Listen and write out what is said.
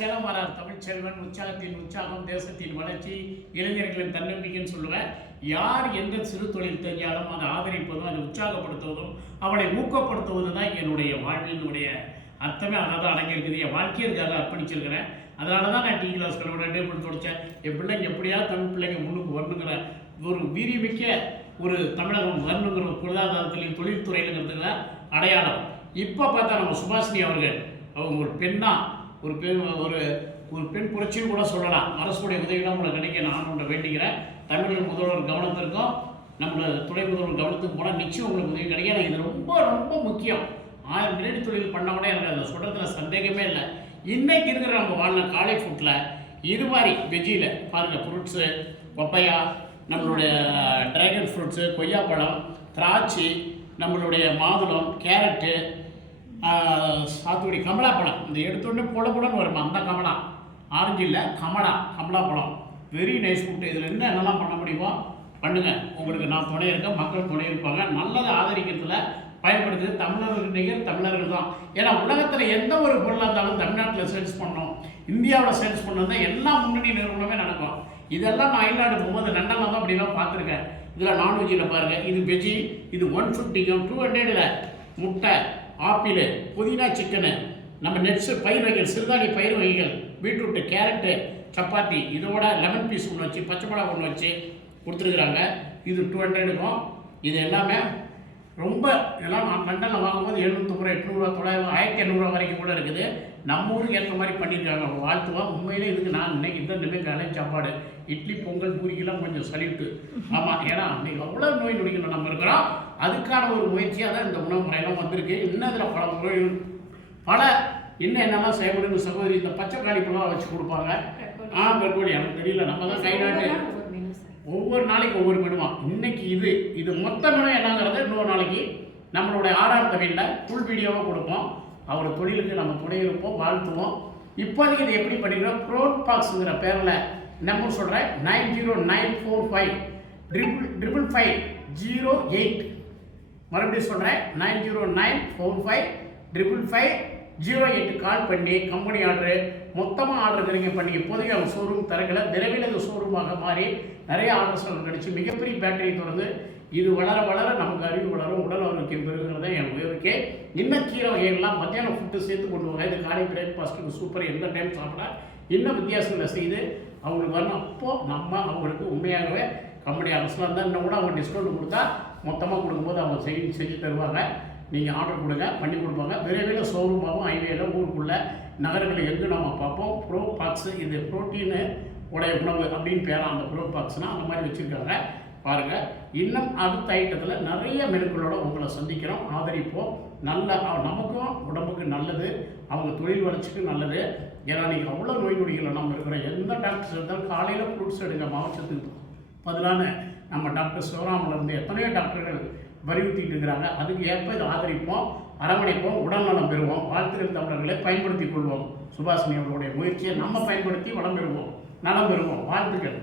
சேலம் வரார் தமிழ்ச்செல்வன், உற்சாகத்தின் உற்சாகம், தேசத்தின் வளர்ச்சி, இளைஞர்களின் தன்னம்பிக்கைன்னு சொல்லுவேன். யார் எந்த சிறு தொழில் தெரிஞ்சாலும் அதை ஆதரிப்பதும் அதை உற்சாகப்படுத்துவதும் அவளை ஊக்கப்படுத்துவது தான் என்னுடைய வாழ்வினுடைய அர்த்தமே. அதான் அடங்கியிருக்குது. என் வாழ்க்கையை இதுக்காக அர்ப்பணிச்சிருக்கிறேன். அதனால தான் நான் டீ கிளாஸ் கலவட டேபிள் தொடச்சேன். என் பிள்ளைங்க எப்படியாவது தமிழ் பிள்ளைங்க முன்னுக்கு வரணுங்கிற ஒரு வீரியமிக்க ஒரு தமிழகம் வரணுங்கிற பொருளாதாரத்திலையும் தொழில்துறையிலுங்கிறதுல அடையாளம். இப்போ பார்த்தா நம்ம சுபாஷினி அவர்கள் அவங்க ஒரு பெண்ணா ஒரு பெண் புரட்சின்னு கூட சொல்லலாம். அரசுடைய உதவிலாம் உங்களை கிடைக்க நான் உங்களை வேண்டிக்கிறேன். தமிழக முதல்வர் கவனத்திற்கும் நம்மளோட துணை முதல்வர் கவனத்துக்கு போனால் நிச்சயம் உங்களுக்கு உதவி கிடைக்கும். இது ரொம்ப ரொம்ப முக்கியம். 1000 நேரடி தொழில் பண்ண கூட எனக்கு அதை சொல்கிறதுல சந்தேகமே இல்லை. இன்றைக்கி இருக்கிற நம்ம வாழ்ந்த காலை ஃபுட்டில் இது மாதிரி வெஜ்ஜியில் பாருங்கள், ஃப்ரூட்ஸு, பப்பையா, நம்மளுடைய ட்ராகன் ஃப்ரூட்ஸு, கொய்யாப்பழம், திராட்சை, நம்மளுடைய மாதுளம், கேரட்டு, சாத்துக்குடி, கமலாப்பழம். இந்த எடுத்தோடனே போடக்கூடாதுன்னு வருமா அந்த கமலா, ஆரஞ்சு இல்லை கமலாப்பழம். Very nice food. இதில் என்னென்னலாம் பண்ண முடியுமோ பண்ணுங்கள். உங்களுக்கு நான் துணை இருக்கேன், மக்கள் துணை இருப்பாங்க. நல்லதை ஆதரிக்கிறதுல பயன்படுத்துது தமிழர்கள் நிகர் தமிழர்கள் தான். ஏன்னா உலகத்தில் எந்த ஒரு பொருளாக இருந்தாலும் தமிழ்நாட்டில் சேல்ஸ் பண்ணணும், இந்தியாவில் சேல்ஸ் பண்ணணும் தான் எல்லா முன்னணி நிறுவனமே நடக்கும். இதெல்லாம் நான் அயல்நாடு போகும்போது லண்டனில் தான் அப்படிலாம் பார்த்துருக்கேன். இதில் நான்வெஜ்ஜில் பாருங்கள், இது வெஜ்ஜி, இது 150க்கும் 200 முட்டை, ஆப்பிள், புதினா சிக்கனு, நம்ம நெட்ஸு, பயிர் வகைகள், சிறுதானிய பயிர் வகைகள், பீட்ரூட்டு, கேரட்டு, சப்பாத்தி, இதோட லெமன் பீஸ் ஒன்று வச்சு, பச்சை மிளகா ஒன்று வச்சு கொடுத்துருக்குறாங்க. இது 200க்கும். இது எல்லாமே ரொம்ப இதெல்லாம் நான் லண்டனில் வாங்கும்போது 750, 800, 900, 1800 வரைக்கும் கூட இருக்குது. நம்ம ஊருக்கு ஏற்ற மாதிரி பண்ணியிருக்காங்க. வாழ்த்துவோம். உண்மையிலே இதுக்கு நான் இன்னைக்கு இந்த காலையில் சாப்பாடு இட்லி, பொங்கல், பூரிக்கெல்லாம் கொஞ்சம் சலிட்டு. ஆமாம், ஏன்னா அன்றைக்கி அவ்வளோ நோய் நொடிகள் நம்ம இருக்கிறோம். அதுக்கான ஒரு முயற்சியாக தான் இந்த உணவு முறையெல்லாம் வந்திருக்கு. இன்னும் இதில் பல இன்னும் என்னெல்லாம் செய்ய முடியும். சகோதரி இந்த பச்சை காளிப்பழம் வச்சு கொடுப்பாங்க. பெருக்கோடி எனக்கு தெரியல, நம்ம தான் கை நாட்டு ஒவ்வொரு நாளைக்கு ஒவ்வொரு மெனுவா. இன்னைக்கு இது மொத்த மெனு என்னங்கிறது இன்னொரு நாளைக்கு நம்மளுடைய ஆறாம் தமிழில் ஃபுல் வீடியோவாக கொடுப்போம். அவர் தொழிலுக்கு நம்ம துணை இருப்போம், வாழ்த்துவோம். இப்போதைக்கு இது எப்படி பண்ணிக்கிறோம், ப்ரோட் பாக்ஸுங்கிற பேரில் நம்பர் சொல்கிறேன், 90945550508. மறுபடியும் சொல்கிறேன், 90945550508 கால் பண்ணி கம்பெனி ஆர்டரு மொத்தமாக ஆர்டர் நீங்கள் பண்ணி. இப்போதைக்கு அவங்க ஷோரூம் திறக்கலை. விரைவில் அது ஷோரூமாக மாறி நிறைய ஆர்டர்ஸ் கிடச்சி மிகப்பெரிய பேட்டரி தொடர்ந்து இது வளர வளர நமக்கு அறிவு வளரும், உடல் ஆரோக்கியம் பெறுகிறது என் உயர்வுக்கே. இன்னும் கீரை வகைகள்லாம் மத்தியானம் ஃபுட்டு சேர்த்து கொண்டு வாங்க. இது காலை பிரேக்ஃபாஸ்ட்டுக்கு சூப்பர். எந்த டைம் சாப்பிட இன்னும் வித்தியாசங்களை செய்து அவங்களுக்கு வரணும். அப்போது நம்ம அவங்களுக்கு உண்மையாகவே கம்பெனி அரசில் இருந்தால் இன்னும் கூட அவங்க டிஸ்கவுண்ட் கொடுத்தா மொத்தமாக கொடுக்கும்போது அவங்க செஞ்சு தருவாங்க. நீங்கள் ஆர்டர் கொடுங்க, பண்ணி கொடுப்பாங்க. விரைவில் ஷோரூமாகவும் ஹைவேல ஊருக்குள்ளே நகரங்களை எங்கே நம்ம பார்ப்போம். ப்ரோ பாக்ஸு, இது ப்ரோட்டீனு உடைய உணவு அப்படின்னு பேராக அந்த ப்ரோ பாக்ஸ்னால் அந்த மாதிரி வச்சுருக்காங்க பாருங்கள். இன்னும் அடுத்த ஐட்டத்தில் நிறைய மெனுக்களோடு உங்களை சந்திக்கிறோம். ஆதரிப்போம். நல்ல நமக்கும் உடம்புக்கு நல்லது, அவங்க தொழில் வளர்ச்சிக்கு நல்லது. ஏன்னா நீங்கள் அவ்வளோ நோய் நொடிகளை நம்ம இருக்கிறோம். எந்த டாக்டர்ஸ் இருந்தாலும் காலையில் ஃப்ரூட்ஸ் எடுங்க, மாவட்டத்துக்கு பதிலான நம்ம டாக்டர் சிவராமிலிருந்து எத்தனையோ டாக்டர்கள் வலியுறுத்திட்டு இருக்கிறாங்க. அதுக்கு ஏற்ப இதை ஆதரிப்போம், அரவணைப்போம், உடல்நலம் பெறுவோம். வாழ்த்துக்கள் தமிழர்களை பயன்படுத்திக் கொள்வோம். சுபாஷினி அவர்களுடைய முயற்சியை நம்ம பயன்படுத்தி வளம் பெறுவோம், நலம் பெறுவோம். வாழ்த்துக்கள்.